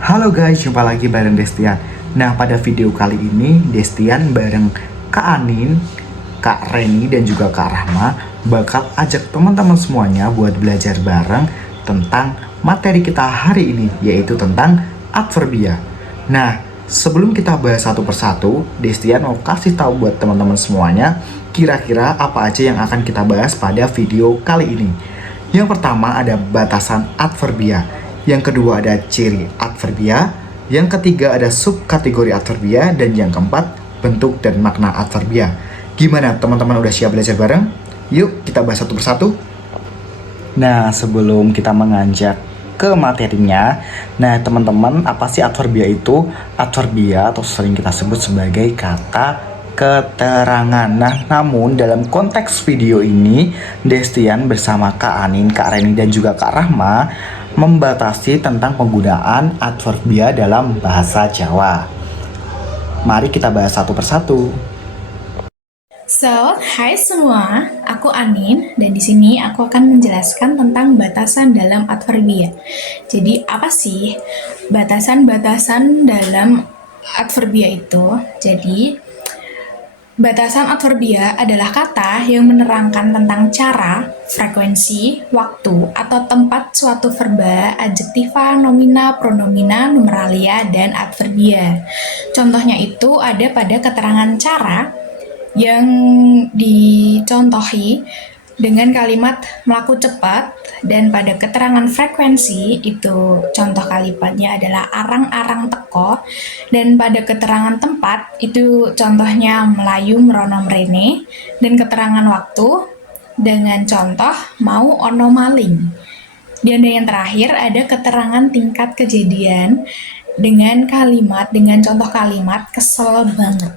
Halo guys, jumpa lagi bareng Destian. Nah, pada video kali ini Destian bareng Kak Anin, Kak Reni, dan juga Kak Rahma bakal ajak teman-teman semuanya buat belajar bareng tentang materi kita hari ini, yaitu tentang adverbia. Nah, sebelum kita bahas satu persatu, Destian mau kasih tahu buat teman-teman semuanya kira-kira apa aja yang akan kita bahas pada video kali ini. Yang pertama ada batasan adverbia. Yang kedua ada ciri adverbia. Yang ketiga ada subkategori adverbia. Dan yang keempat bentuk dan makna adverbia. Gimana teman-teman udah siap belajar bareng? Yuk kita bahas satu persatu. Nah, sebelum kita menganjak ke materinya, nah teman-teman, apa sih adverbia itu? Adverbia atau sering kita sebut sebagai kata keterangan. Nah, namun dalam konteks video ini, Destian bersama Kak Anin, Kak Reni, dan juga Kak Rahma membatasi tentang penggunaan adverbia dalam bahasa Jawa. Mari kita bahas satu persatu. So, hai semua, aku Anin dan di sini aku akan menjelaskan tentang batasan dalam adverbia. Jadi, apa sih batasan-batasan dalam adverbia itu? Jadi, batasan adverbia adalah kata yang menerangkan tentang cara, frekuensi, waktu, atau tempat suatu verba, adjektiva, nomina, pronomina, numeralia, dan adverbia. Contohnya itu ada pada keterangan cara yang dicontohi dengan kalimat melaku cepat, dan pada keterangan frekuensi itu contoh kalimatnya adalah arang-arang teko, dan pada keterangan tempat itu contohnya Melayu merono mrene, dan keterangan waktu dengan contoh mau ono maling. Dan yang terakhir ada keterangan tingkat kejadian dengan contoh kalimat kesel banget.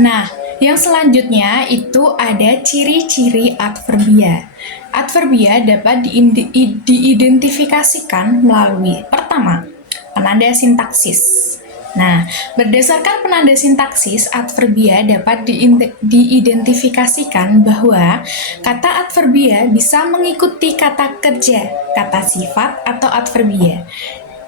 Nah, yang selanjutnya itu ada ciri-ciri adverbia. Adverbia dapat diidentifikasikan melalui pertama, penanda sintaksis. Nah, berdasarkan penanda sintaksis, adverbia dapat diidentifikasikan bahwa kata adverbia bisa mengikuti kata kerja, kata sifat, atau adverbia.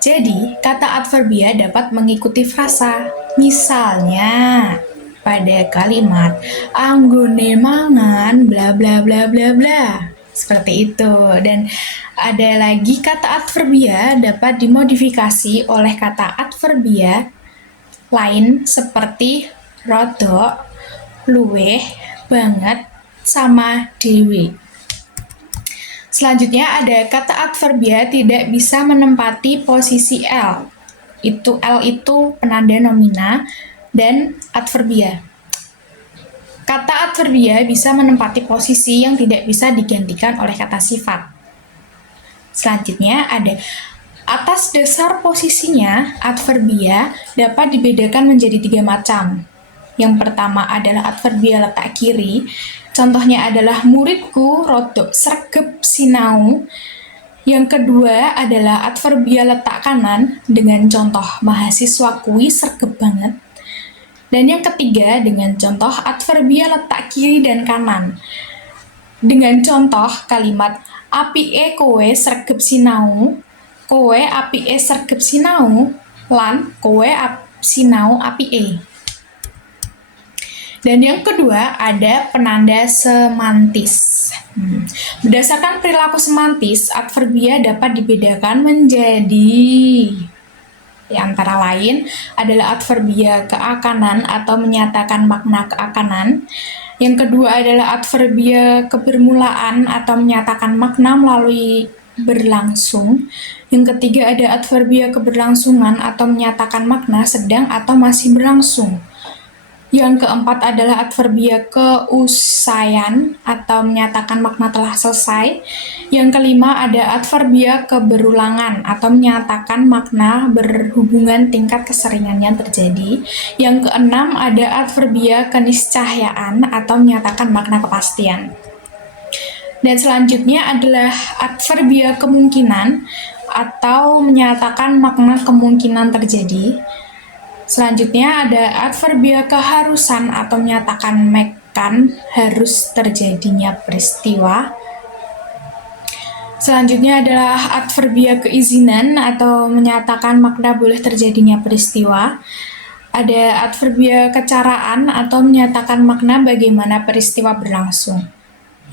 Jadi, kata adverbia dapat mengikuti frasa. Misalnya, pada kalimat anggone mangan bla bla bla bla bla, seperti itu. Dan ada lagi kata adverbia dapat dimodifikasi oleh kata adverbia lain seperti rodok, luweh, banget, sama dewe. Selanjutnya ada kata adverbia tidak bisa menempati posisi L. L itu penanda nomina dan adverbia. Kata adverbia bisa menempati posisi yang tidak bisa digantikan oleh kata sifat. Selanjutnya ada atas dasar posisinya, adverbia dapat dibedakan menjadi 3 macam. Yang pertama adalah adverbia letak kiri. Contohnya adalah muridku rodok sregep sinau. Yang kedua adalah adverbia letak kanan dengan contoh mahasiswa kui sregep banget. Dan yang ketiga dengan contoh adverbia letak kiri dan kanan. Dengan contoh kalimat apike kowe sregep sinau, kowe apike sregep sinau, lan kowe sinau apike. Dan yang kedua ada penanda semantis. Berdasarkan perilaku semantis, adverbia dapat dibedakan menjadi antara lain adalah adverbia keakanan atau menyatakan makna keakanan. Yang kedua adalah adverbia kebermulaan atau menyatakan makna melalui berlangsung. Yang ketiga ada adverbia keberlangsungan atau menyatakan makna sedang atau masih berlangsung. Yang keempat adalah adverbia keusaian atau menyatakan makna telah selesai. Yang kelima ada adverbia keberulangan atau menyatakan makna berhubungan tingkat keseringannya terjadi. Yang keenam ada adverbia keniscayaan atau menyatakan makna kepastian. Dan selanjutnya adalah adverbia kemungkinan atau menyatakan makna kemungkinan terjadi. Selanjutnya ada adverbia keharusan atau menyatakan mekan harus terjadinya peristiwa. Selanjutnya adalah adverbia keizinan atau menyatakan makna boleh terjadinya peristiwa. Ada adverbia kecaraan atau menyatakan makna bagaimana peristiwa berlangsung.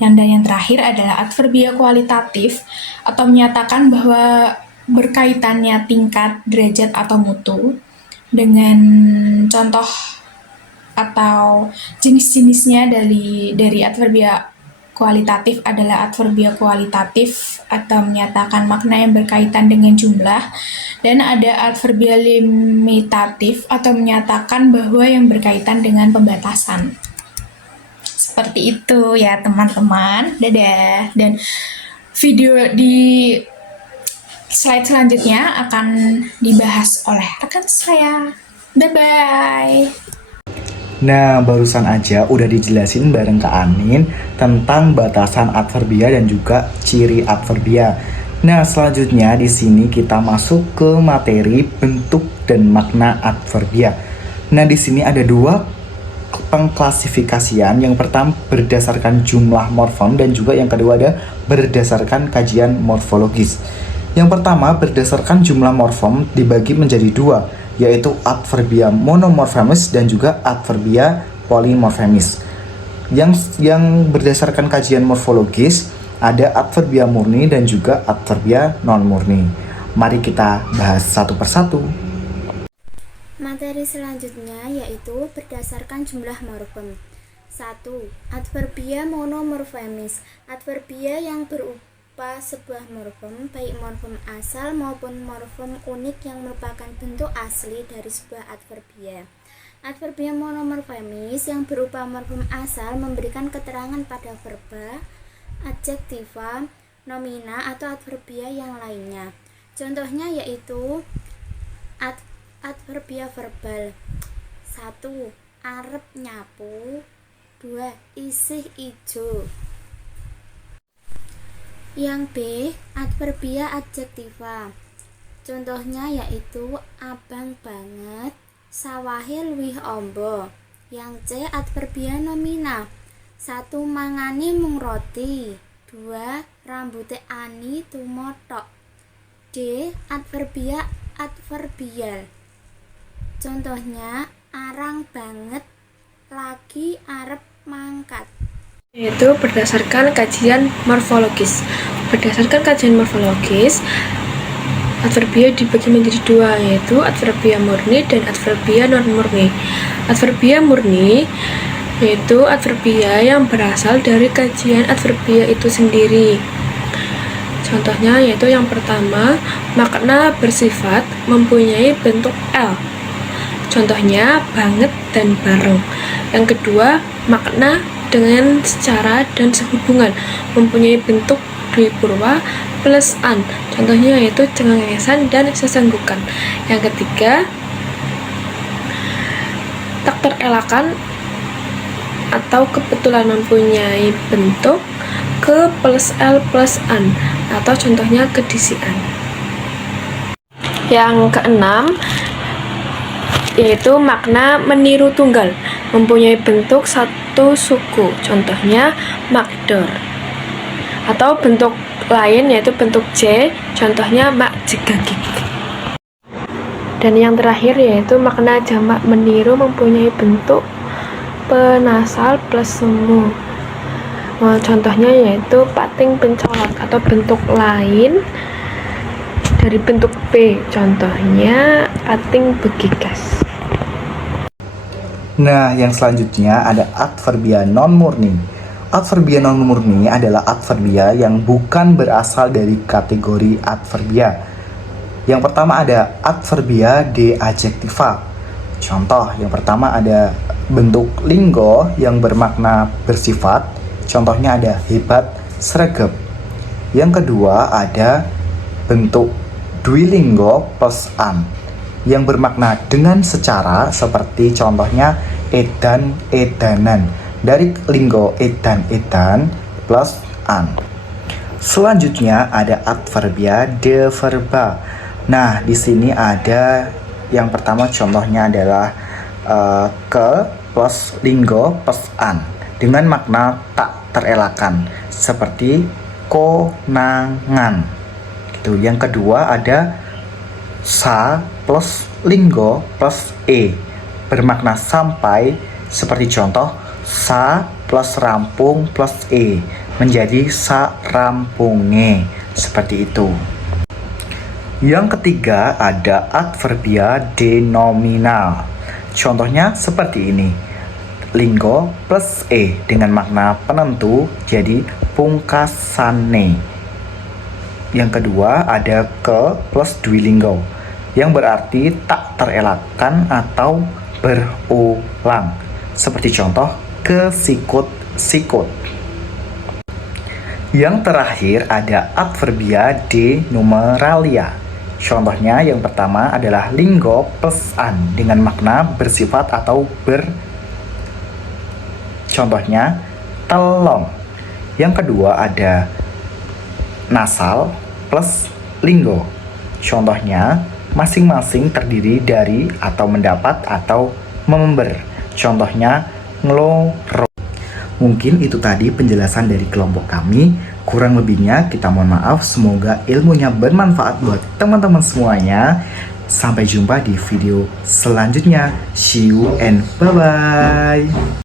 Dan yang terakhir adalah adverbia kualitatif atau menyatakan bahwa berkaitannya tingkat, derajat, atau mutu. Dengan contoh atau jenis-jenisnya dari adverbia kualitatif adalah adverbia kualitatif atau menyatakan makna yang berkaitan dengan jumlah, dan ada adverbia limitatif atau menyatakan bahwa yang berkaitan dengan pembatasan. Seperti itu ya teman-teman. Dadah. Dan video di slide selanjutnya akan dibahas oleh rekan saya. Bye-bye. Nah, barusan aja udah dijelasin bareng Kak Anin tentang batasan adverbia dan juga ciri adverbia. Nah, selanjutnya di sini kita masuk ke materi bentuk dan makna adverbia. Nah, di sini ada dua pengklasifikasian. Yang pertama berdasarkan jumlah morfem dan juga yang kedua ada berdasarkan kajian morfologis. Yang pertama berdasarkan jumlah morfem dibagi menjadi dua, yaitu adverbia monomorfemis dan juga adverbia polimorfemis. Yang berdasarkan kajian morfologis ada adverbia murni dan juga adverbia non murni. Mari kita bahas satu persatu. Materi selanjutnya yaitu berdasarkan jumlah morfem. 1. Adverbia monomorfemis. Adverbia yang berupa sebuah morfem, baik morfem asal maupun morfem unik yang merupakan bentuk asli dari sebuah adverbia. Adverbia monomorfemis yang berupa morfem asal memberikan keterangan pada verba, adjektiva, nomina, atau adverbia yang lainnya. Contohnya yaitu adverbia verbal. 1. Arep nyapu. 2. Isih ijo. Yang B, adverbia adjektiva. Contohnya yaitu abang banget, sawahe luwih amba. Yang C, adverbia nomina. 1. Mangane mung roti. 2. Rambute ani tumotok. D. Adverbia adverbial. Contohnya arang banget, lagi arep mangkat. Yaitu berdasarkan kajian morfologis. Berdasarkan kajian morfologis, adverbia dibagi menjadi dua, yaitu adverbia murni dan adverbia non murni. Adverbia murni yaitu adverbia yang berasal dari kajian adverbia itu sendiri. Contohnya yaitu yang pertama, makna bersifat mempunyai bentuk L. Contohnya banget dan bareng. Yang kedua, makna dengan secara dan sehubungan mempunyai bentuk dwi purwa plus an. Contohnya yaitu cengengesan dan sesenggukan. Yang ketiga, tak terelakkan atau kebetulan mempunyai bentuk ke plus l plus an, atau contohnya kedisian. Yang keenam yaitu makna meniru tunggal mempunyai bentuk satu suku, contohnya makdor. Atau bentuk lain yaitu bentuk J, contohnya makjegagik. Dan yang terakhir yaitu makna jamak meniru mempunyai bentuk penasal plus semu. Contohnya yaitu pating pencolot atau bentuk lain dari bentuk B, contohnya pating begigas. Nah, yang selanjutnya ada adverbia non murni. Adverbia non murni adalah adverbia yang bukan berasal dari kategori adverbia. Yang pertama ada adverbia de adjectiva. Contoh, yang pertama ada bentuk linggo yang bermakna bersifat. Contohnya ada hebat, sregep. Yang kedua ada bentuk dwilinggo plus an yang bermakna dengan secara, seperti contohnya edan, edanan, dari linggo edan, edan plus an. Selanjutnya ada adverbia de verba. Nah, di sini ada yang pertama contohnya adalah ke plus linggo plus an dengan makna tak terelakkan, seperti konangan. Gitu. Yang kedua ada sa plus linggo plus e, bermakna sampai, seperti contoh sa plus rampung plus e menjadi sa rampunge, seperti itu. Yang ketiga ada adverbia denominal. Contohnya seperti ini. Linggo plus e dengan makna penentu jadi pungkasane. Yang kedua ada ke plus dwilinggo yang berarti tak terelakkan atau berulang. Seperti contoh kesikut-sikut. Yang terakhir ada adverbia denumeralia. Contohnya yang pertama adalah linggo plus an dengan makna bersifat atau Contohnya telong. Yang kedua ada nasal plus linggo. Contohnya masing-masing terdiri dari atau mendapat atau member. Contohnya ngeloro. Mungkin itu tadi penjelasan dari kelompok kami. Kurang lebihnya kita mohon maaf. Semoga ilmunya bermanfaat buat teman-teman semuanya. Sampai jumpa di video selanjutnya. See you and bye-bye.